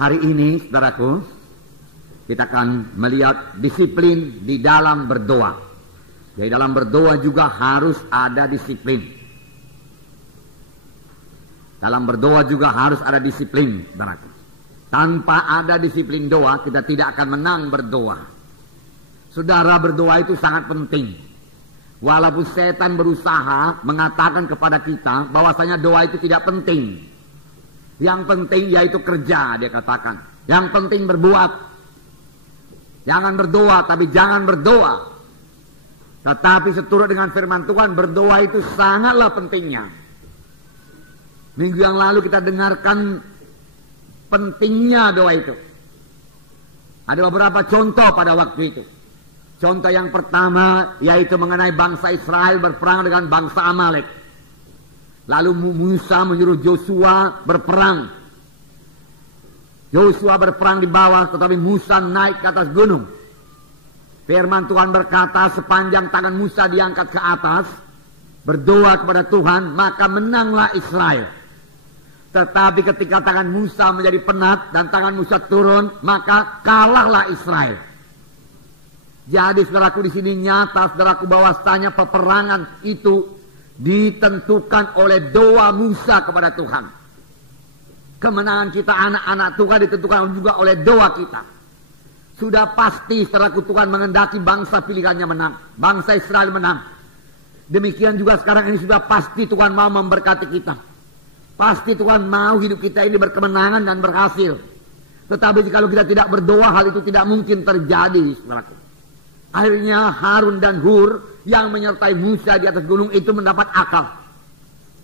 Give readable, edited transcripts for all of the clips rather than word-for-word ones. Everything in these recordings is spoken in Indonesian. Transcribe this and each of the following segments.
Hari ini, saudaraku, kita akan melihat disiplin di dalam berdoa. Jadi dalam berdoa juga harus ada disiplin. Dalam berdoa juga harus ada disiplin, saudaraku. Tanpa ada disiplin doa, kita tidak akan menang berdoa. Saudara, berdoa itu sangat penting. Walaupun setan berusaha mengatakan kepada kita bahwasanya doa itu tidak penting. Yang penting yaitu kerja, dia katakan. Yang penting berbuat. Jangan berdoa, tapi jangan berdoa. Tetapi seturut dengan firman Tuhan, berdoa itu sangatlah pentingnya. Minggu yang lalu kita dengarkan pentingnya doa itu. Ada beberapa contoh pada waktu itu. Contoh yang pertama yaitu mengenai bangsa Israel berperang dengan bangsa Amalek. Lalu Musa menyuruh Joshua berperang. Joshua berperang di bawah, tetapi Musa naik ke atas gunung. Firman Tuhan berkata, sepanjang tangan Musa diangkat ke atas, berdoa kepada Tuhan, maka menanglah Israel. Tetapi ketika tangan Musa menjadi penat dan tangan Musa turun, maka kalahlah Israel. Jadi saudaraku, di sini nyata saudaraku bahwasanya peperangan itu ditentukan oleh doa Musa kepada Tuhan. Kemenangan kita anak-anak Tuhan ditentukan juga oleh doa kita. Sudah pasti saudaraku, Tuhan mengendaki bangsa pilihannya menang, bangsa Israel menang. Demikian juga sekarang ini sudah pasti Tuhan mau memberkati kita. Pasti Tuhan mau hidup kita ini berkemenangan dan berhasil. Tetapi jika kita tidak berdoa, hal itu tidak mungkin terjadi, saudaraku. Akhirnya Harun dan Hur yang menyertai Musa di atas gunung itu mendapat akal.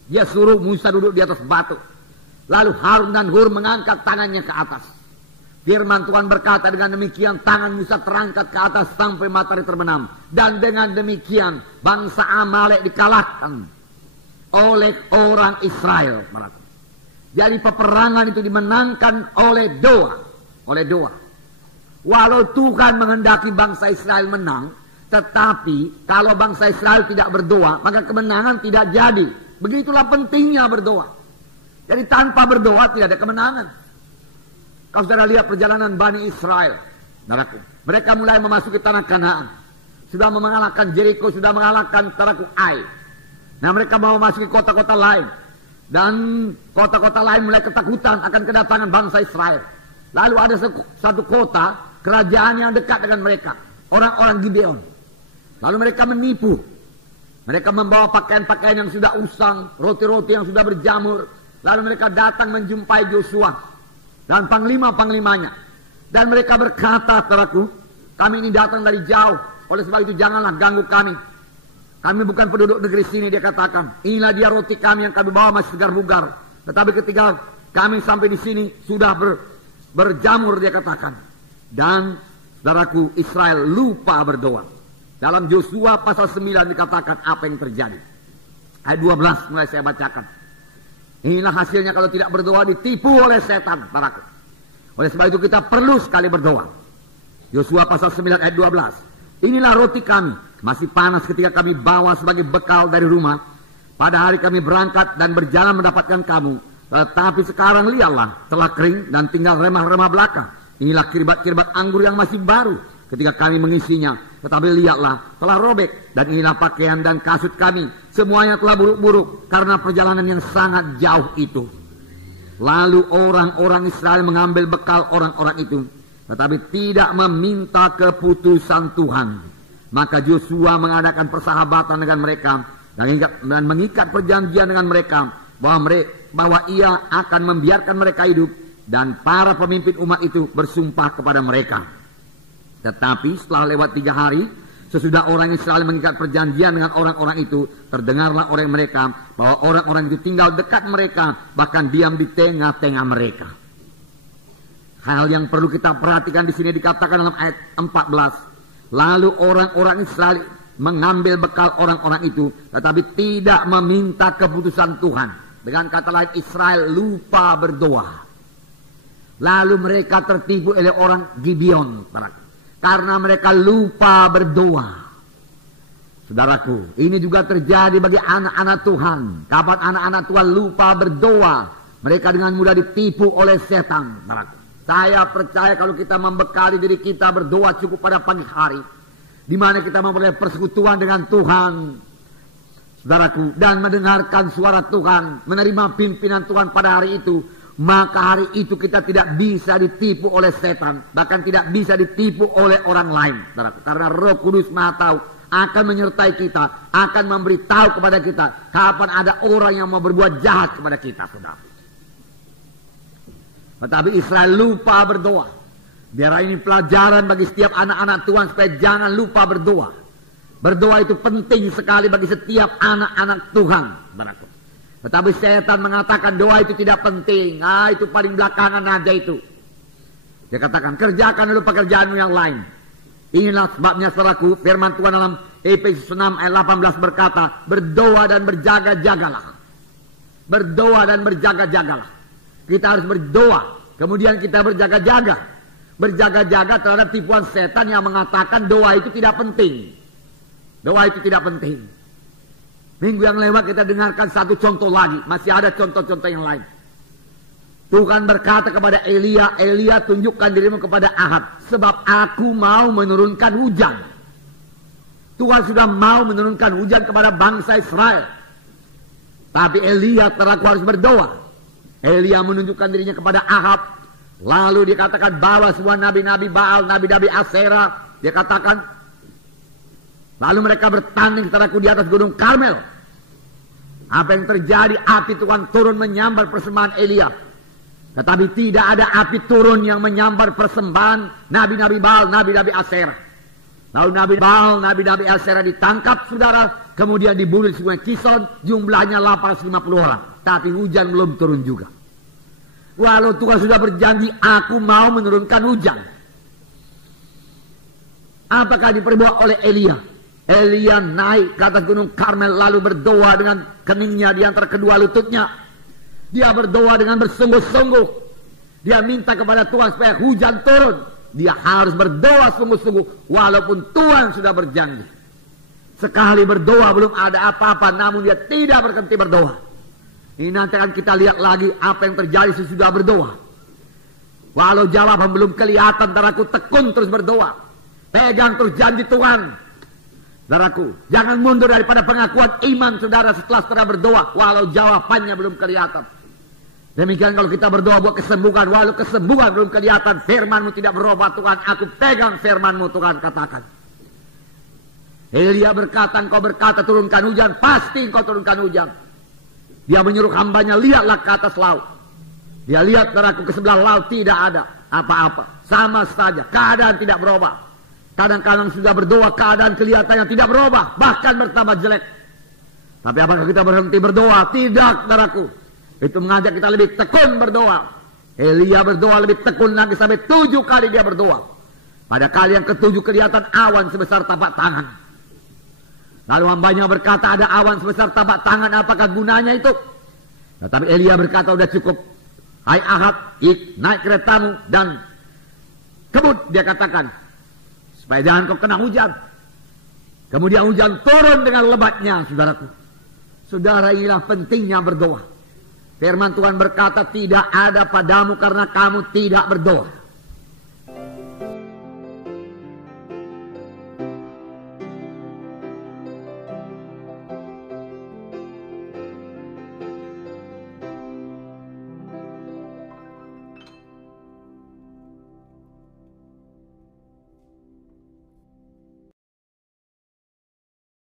Dia suruh Musa duduk di atas batu. Lalu Harun dan Hur mengangkat tangannya ke atas. Firman Tuhan berkata, dengan demikian tangan Musa terangkat ke atas sampai matahari terbenam. Dan dengan demikian bangsa Amalek dikalahkan oleh orang Israel. Jadi peperangan itu dimenangkan oleh doa. Oleh doa. Walau Tuhan menghendaki bangsa Israel menang, tetapi kalau bangsa Israel tidak berdoa, maka kemenangan tidak jadi. Begitulah pentingnya berdoa. Jadi tanpa berdoa tidak ada kemenangan. Kalau saudara lihat perjalanan Bani Israel, saudaraku, mereka mulai memasuki tanah Kanaan. Sudah mengalahkan Jericho, sudah mengalahkan saudaraku Ai. Nah, mereka mau memasuki kota-kota lain. Dan kota-kota lain mulai ketakutan akan kedatangan bangsa Israel. Lalu ada satu kota, kerajaan yang dekat dengan mereka, orang-orang Gibeon. Lalu mereka menipu. Mereka membawa pakaian-pakaian yang sudah usang, roti-roti yang sudah berjamur. Lalu mereka datang menjumpai Joshua dan panglima-panglimanya. Dan mereka berkata, saudaraku, kami ini datang dari jauh. Oleh sebab itu janganlah ganggu kami. Kami bukan penduduk negeri sini, dia katakan. Inilah dia roti kami yang kami bawa masih segar-bugar. Tetapi ketika kami sampai di sini sudah berjamur, dia katakan. Dan saudaraku, Israel lupa berdoa. Dalam Joshua pasal 9 dikatakan apa yang terjadi. Ayat 12 mulai saya bacakan. Inilah hasilnya kalau tidak berdoa, ditipu oleh setan, saudaraku. Oleh sebab itu kita perlu sekali berdoa. Joshua pasal 9 ayat 12. Inilah roti kami, masih panas ketika kami bawa sebagai bekal dari rumah. Pada hari kami berangkat dan berjalan mendapatkan kamu. Tetapi sekarang lihatlah, telah kering dan tinggal remah-remah belaka. Inilah kirbat-kirbat anggur yang masih baru ketika kami mengisinya. Tetapi lihatlah, telah robek. Dan inilah pakaian dan kasut kami. Semuanya telah buruk-buruk karena perjalanan yang sangat jauh itu. Lalu orang-orang Israel mengambil bekal orang-orang itu. Tetapi tidak meminta keputusan Tuhan. Maka Joshua mengadakan persahabatan dengan mereka. Dan mengikat perjanjian dengan mereka. Bahwa ia akan membiarkan mereka hidup. Dan para pemimpin umat itu bersumpah kepada mereka. Tetapi setelah lewat 3 hari, sesudah orang Israel mengikat perjanjian dengan orang-orang itu, terdengarlah oleh mereka bahwa orang-orang itu tinggal dekat mereka, bahkan diam di tengah-tengah mereka. Hal yang perlu kita perhatikan di sini dikatakan dalam ayat 14. Lalu orang-orang Israel mengambil bekal orang-orang itu, tetapi tidak meminta keputusan Tuhan. Dengan kata lain, Israel lupa berdoa. Lalu mereka tertipu oleh orang Gibeon, karena mereka lupa berdoa. Saudaraku, ini juga terjadi bagi anak-anak Tuhan. Kapan anak-anak Tuhan lupa berdoa, mereka dengan mudah ditipu oleh setan. Saya percaya kalau kita membekali diri kita berdoa cukup pada pagi hari, di mana kita memperoleh persekutuan dengan Tuhan, saudaraku, dan mendengarkan suara Tuhan, menerima pimpinan Tuhan pada hari itu, maka hari itu kita tidak bisa ditipu oleh setan, bahkan tidak bisa ditipu oleh orang lain, saudaraku, karena Roh Kudus Maha Tahu akan menyertai kita, akan memberitahu kepada kita kapan ada orang yang mau berbuat jahat kepada kita, saudara. Tetapi Israel lupa berdoa. Biar ini pelajaran bagi setiap anak-anak Tuhan supaya jangan lupa berdoa. Berdoa itu penting sekali bagi setiap anak-anak Tuhan. Tetapi setan mengatakan doa itu tidak penting. Itu paling belakangan aja itu. Dia katakan kerjakan dulu pekerjaanmu yang lain. Inilah sebabnya saudaraku, firman Tuhan dalam Efesus 6 ayat 18 berkata, berdoa dan berjaga-jagalah. Berdoa dan berjaga-jagalah. Kita harus berdoa, kemudian kita berjaga-jaga. Berjaga-jaga terhadap tipuan setan yang mengatakan doa itu tidak penting. Doa itu tidak penting. Minggu yang lewat kita dengarkan satu contoh lagi. Masih ada contoh-contoh yang lain. Tuhan berkata kepada Elia, Elia tunjukkan dirimu kepada Ahab, sebab aku mau menurunkan hujan. Tuhan sudah mau menurunkan hujan kepada bangsa Israel. Tapi Elia terlaku harus berdoa. Elia menunjukkan dirinya kepada Ahab. Lalu dikatakan bawa semua nabi-nabi Baal, nabi-nabi Asera. Dia katakan. Lalu mereka bertanding saudaraku di atas gunung Karmel. Apa yang terjadi? Api Tuhan turun menyambar persembahan Elia. Tetapi tidak ada api turun yang menyambar persembahan nabi-nabi Baal, nabi-nabi Asera. Lalu nabi Baal, nabi-nabi Asera ditangkap saudara. Kemudian dibunuh di sungai Kison. Jumlahnya 850 orang. Tapi hujan belum turun juga. Walau Tuhan sudah berjanji, aku mau menurunkan hujan. Apakah diperbuat oleh Elia? Elia naik ke atas gunung Karmel lalu berdoa dengan keningnya di antara kedua lututnya. Dia berdoa dengan bersungguh-sungguh. Dia minta kepada Tuhan supaya hujan turun. Dia harus berdoa sungguh-sungguh walaupun Tuhan sudah berjanji. Sekali berdoa belum ada apa-apa, namun dia tidak berhenti berdoa. Ini nanti akan kita lihat lagi apa yang terjadi sesudah berdoa. Walau jawaban belum kelihatan, saudaraku, tekun terus berdoa. Pegang terus janji Tuhan. Saudaraku, jangan mundur daripada pengakuan iman saudara setelah berdoa. Walau jawabannya belum kelihatan. Demikian kalau kita berdoa buat kesembuhan. Walau kesembuhan belum kelihatan, firman-Mu tidak berubah Tuhan. Aku pegang firman-Mu Tuhan, katakan. Elia berkata, Engkau berkata turunkan hujan. Pasti Engkau turunkan hujan. Dia menyuruh hambanya, lihatlah ke atas laut. Dia lihat saudaraku ke sebelah laut, tidak ada apa-apa. Sama saja, keadaan tidak berubah. Kadang-kadang sudah berdoa, keadaan kelihatannya tidak berubah, bahkan bertambah jelek. Tapi apakah kita berhenti berdoa? Tidak, saudaraku. Itu mengajak kita lebih tekun berdoa. Elia berdoa lebih tekun lagi sampai 7 kali dia berdoa. Pada kali yang ke-7 kelihatan awan sebesar tapak tangan. Lalu hambanya berkata, ada awan sebesar tapak tangan, apakah gunanya itu? Nah, tapi Elia berkata, udah cukup. Hai Ahab, naik keretamu dan kebut, dia katakan. Supaya jangan kau kena hujan. Kemudian hujan turun dengan lebatnya, saudaraku. Saudara, inilah pentingnya berdoa. Firman Tuhan berkata, tidak ada padamu karena kamu tidak berdoa.